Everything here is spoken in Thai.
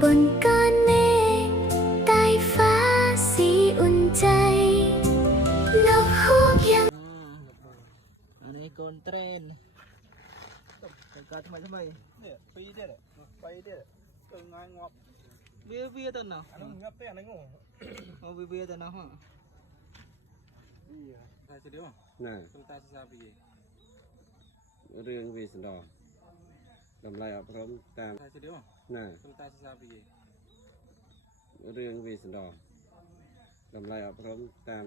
บนก้อนเมฆใต้ฟ้าสีอุ่นใจนกฮูกยังอันนี้โกนเทรนการทำไมเนี่ยปีเดียวไปเดียวงานงอบเวียตัวเนาะอันนั้นงับเต้อันนั้นงงเอาเวียตัวเนาะฮะตายเสียเดียวน่ะต้องตายซาบีเรื่องวีสันดอลำไรอพร้อมตาม ตายเสียเดียวน่ะต้องตายซาบีเรื่องวีสันดอลำไรอพร้อมตาม